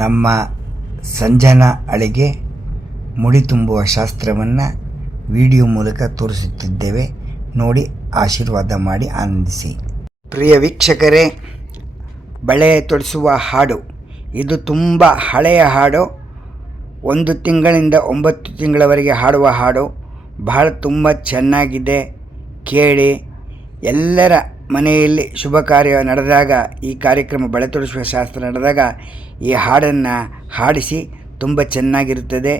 ನಮ್ಮ ಸಂಜನಾ ಅಳಿಗೆ ಮುಡಿ ತುಂಬುವ ಶಾಸ್ತ್ರವನ್ನು ವಿಡಿಯೋ ಮೂಲಕ ತೋರಿಸುತ್ತಿದ್ದೇವೆ. ನೋಡಿ ಆಶೀರ್ವಾದ ಮಾಡಿ ಆನಂದಿಸಿ. ಪ್ರಿಯ ವೀಕ್ಷಕರೇ, ಬಳೆ ತೊಡಿಸುವ ಹಾಡು ಇದು ತುಂಬ ಹಳೆಯ ಹಾಡು. 1 ತಿಂಗಳಿಂದ 9 ತಿಂಗಳವರೆಗೆ ಹಾಡುವ ಹಾಡು. ಬಹಳ ತುಂಬ ಚೆನ್ನಾಗಿದೆ, ಕೇಳಿ. ಎಲ್ಲರ ಮನೆಯಲ್ಲಿ ಶುಭ ಕಾರ್ಯ ನಡೆದಾಗ, ಈ ಕಾರ್ಯಕ್ರಮ ಬಳೆ ತೊಡಿಸುವ ಶಾಸ್ತ್ರ ನಡೆದಾಗ ಈ ಹಾಡನ್ನು ಹಾಡಿಸಿ. ತುಂಬ ಚೆನ್ನಾಗಿರುತ್ತದೆ.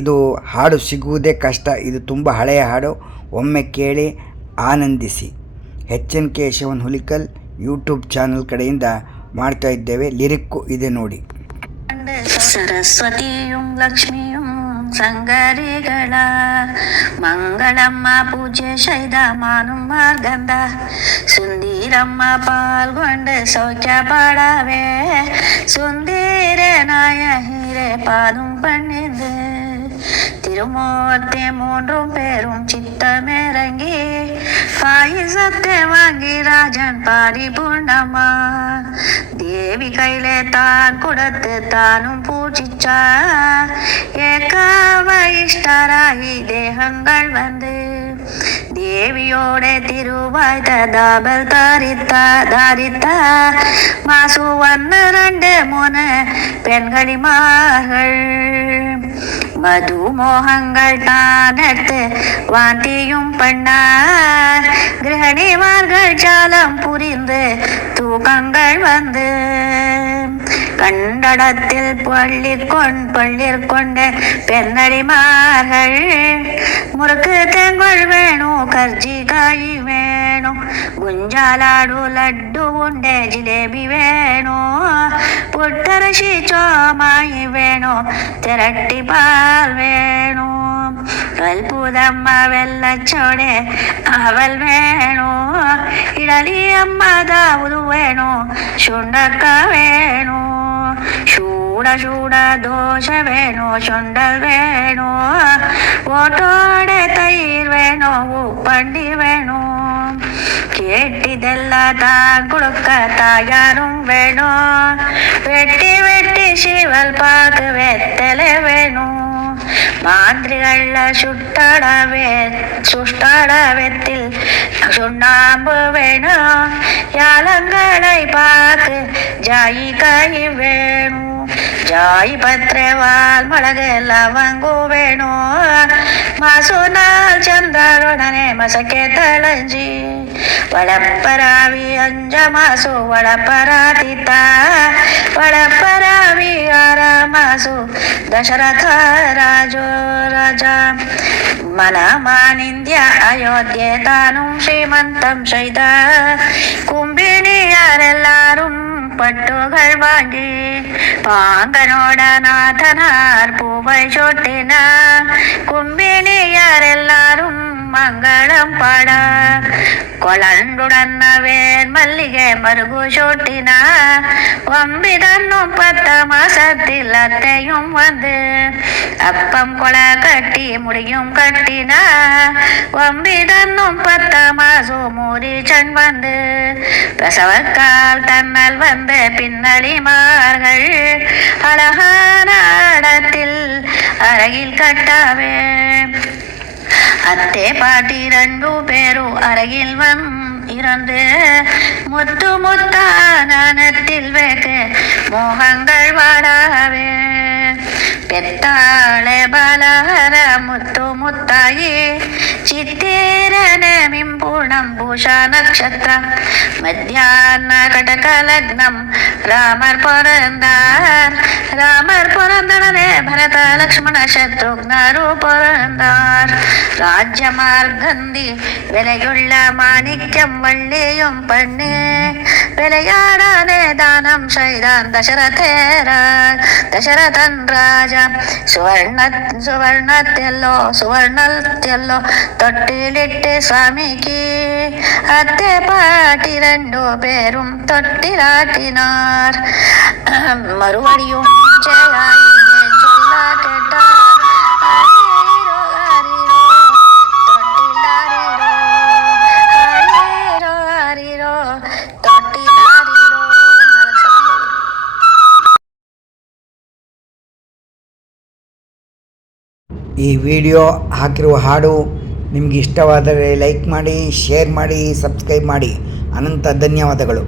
ಇದು ಹಾಡು ಸಿಗುವುದೇ ಕಷ್ಟ. ಇದು ತುಂಬ ಹಳೆಯ ಹಾಡು. ಒಮ್ಮೆ ಕೇಳಿ ಆನಂದಿಸಿ. HN Keshavan Hulikal YouTube channel ಕಡೆಯಿಂದ ಮಾಡ್ತಾ ಇದ್ದೇವೆ. ಲಿರಿಕ್ಕು ಇದೆ ನೋಡಿ. ಸರಸ್ವತಿಯು ಲಕ್ಷ್ಮಿಯು ಸಂಗರಿಗಳ ಮಂಗಳಮ್ಮ ಪೂಜೆ ಶೈದ ಮಾನು ಮಾರ್ಗಂಧ ಸುಂದೀರಮ್ಮ ಪಾಲ್ಗೊಂಡು ಸೌಖ್ಯ ಪಾಡವೆ ಸುಂದೀರ ನಾಯ ಹೀರೆ பாதும் பண்ணிந்து திருமூர்த்தி 3 பேரும் சித்தமிறங்கி பாயசத்தை வாங்கி ராஜன் பாடி பூண்டம்மா தேவி கையிலே தான் கொடுத்து தானும் பூஜிச்சா ஏகாவ இஷ்டராகி தேகங்கள் வந்து தேவியோட திருவாய்த தாபல் தாரித்தா மாசு 1 2 3 பெண்களிமார்கள் மதுமோகங்கள் தானெடுத்து வாந்தியும் பண்ணார் கிரகணிமார்கள் ஜாலம் புரிந்து தூக்கங்கள் வந்து கண்டடத்தில் பள்ளிற்கொண்டு பெண்ணடிமார்கள் முறுக்கு தேங்கல் வேணும், கர்ஜிகாಯಿ வேணும், ಗುಂಜಾಲಾಡು ಲಡ್ಡು ಉಂಡೆ ಜಿಲೇಬಿ வேணும், ಪುಟ್ಟರಶಿ ಚೋಮಾಯಿ வேணும், திரட்டி பால் வேணும், கல்பூதಮ್ಮ வெள்ளச்சோಡೆ அவல் வேணும், இடலி அம்மா தாவது வேணும், சுண்டக்க வேணும், சூட தோசை வேணும், சுண்டல் வேணும், ஓட்டோಡೆ தயிர் வேணும், உப்பண்டி வேணும், கேட்டிதெல்ல தான் கொடுக்க தாயாரும் வேணும், வெட்டி சிவல் பாக்கு வெத்தலை வேணும், மாந்திரிகள சுஷ்டாடவத்தில் சுண்ணாம்பு வேணும், யாலங்களை பாக்கு ஜாயிக்காய் வேணும், ஜாய் பத்திரவால் மிளகு லவங்கு வேணும், மாசுனால் சந்திரனே மசக்கே தளஞ்சி வளப்பராவி 5 மாசு வளப்பராதித்த வளப்பராவி 6 மாசு ದಶರಥ ರಾಜ ಮನಮಾನಿಂದ್ಯ ಅಯೋಧ್ಯೆ ತಾನು ಶ್ರೀಮಂತಂ ಶೈದ കുംഭിണിയാരെല്ലാരും പട്ടുകൾ വാങ്ങി പാങ്കനോട നാഥനാർ പൂവൈ ചൊട്ടിന കുംഭിണിയാരെല്ലാരും മംഗളം പാട കൊളണ്ടുടന്ന വേൽമല്ലികെ മറുകു ചൊട്ടിന ഒമ്പിതന്നു 10 മാസത്തിൽ അത്തയും വന്ന് അപ്പം കൊള കട്ടി മുടിയും കട്ടിന ഒമ്പിതന്നു 10 മാസം മൂരിച്ചൻ വന്ന് பிரசவக்கால் தன்னல் வந்த பின்னடிமார்கள் அழகான இடத்தில் அருகில் கட்டாவே அத்தே பாட்டி 2 பேரும் அருகில் இருந்து முத்தானத்தில் வைக்க மோகங்கள் வாடாவே பெத்தாளே பலஹர முத்தாயி ಚಿತ್ತೇರನಮಿಂ ಪೂರ್ಣಂ ಭೂಷಾ ನಕ್ಷತ್ರ ಮಧ್ಯಾಹ್ನ ಕಟಕ ಲಗ್ನಂ ರಾಮರ್ ಪೊರಂದರನೆ ಭರತ ಲಕ್ಷ್ಮಣ ಶತ್ರುಘ್ನರು ಪೊರಂದಾರ್ ರಾಜ್ಯ ಮಾರ್ಗಂದಿ விலையுள்ள மாணிக்கம் வள்ளியும் பண்ணு விளையாடானே தானம் செய்தான் தசரதன் ராஜா சுவர்ணத்தெல்லோ தொட்டிலிட்டு சுவாமிக்கு அத்தை பாட்டி 2 பேரும் தொட்டிலாட்டினார் மறுபடியும் சொல்ல கேட்டார். ಈ ವಿಡಿಯೋ ಹಾಕಿರುವ ಹಾಡು ನಿಮಗೆ ಇಷ್ಟವಾದರೆ ಲೈಕ್ ಮಾಡಿ, ಶೇರ್ ಮಾಡಿ, ಸಬ್ಸ್ಕ್ರೈಬ್ ಮಾಡಿ. ಅನಂತ ಧನ್ಯವಾದಗಳು.